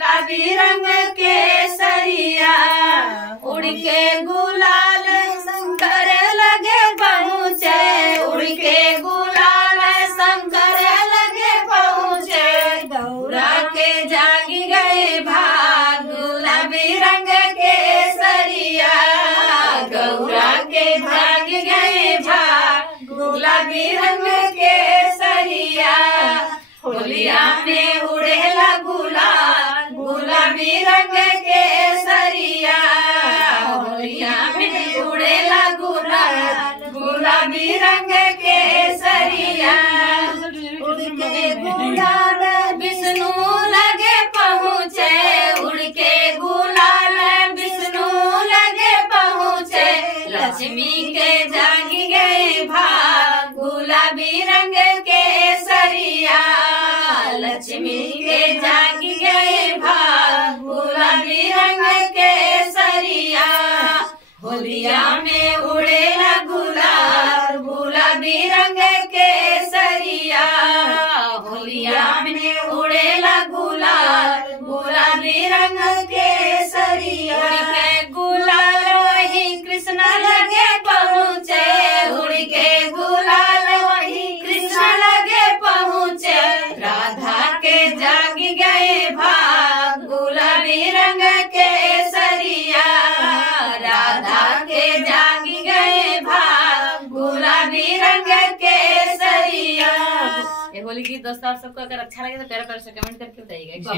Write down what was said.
गुलाबी रंग के सरिया उड़ के गुलाल शंकर लगे पहुँचे, उड़ के गुलाल शंकर लगे पहुँचे। गौरा के जागी गए भाग गुलाबी रंग के सरिया, गौरा के जागी गए भाग गुलाबी रंग के सरिया। होलिया में उड़ेला गुलाल गुलाबी रंग के सरिया, होलिया में उड़ेला गुलाल गुलाबी रंग के सरिया। उड़ के गुलाल विष्णु लगे पहुँचे, उड़ के गुलाल विष्णु लगे पहुँचे। लक्ष्मी के जागी गए भाग गुलाबी रंग के सरिया, लक्ष्मी के जागी गए भाग गुलाबी रंग के सरिया। होलिया में उड़ेला गुलाल गुलाबी रंग के सरिया, होलिया में उड़ेला गुलाल गुलाबी रंग के सरिया। उड़ के गुलाल वही कृष्ण लगे पहुँचे, उड़ के गुलाल वही कृष्ण लगे पहुँचे। राधा के जागी गए भाग गुलाबी रंग के सरिया, राधा के जागी गए भाग गुलाबी रंग के सरिया। ये होली गीत दोस्तों आप सबको अगर अच्छा लगे तो प्यार से कमेंट करके बताइएगा।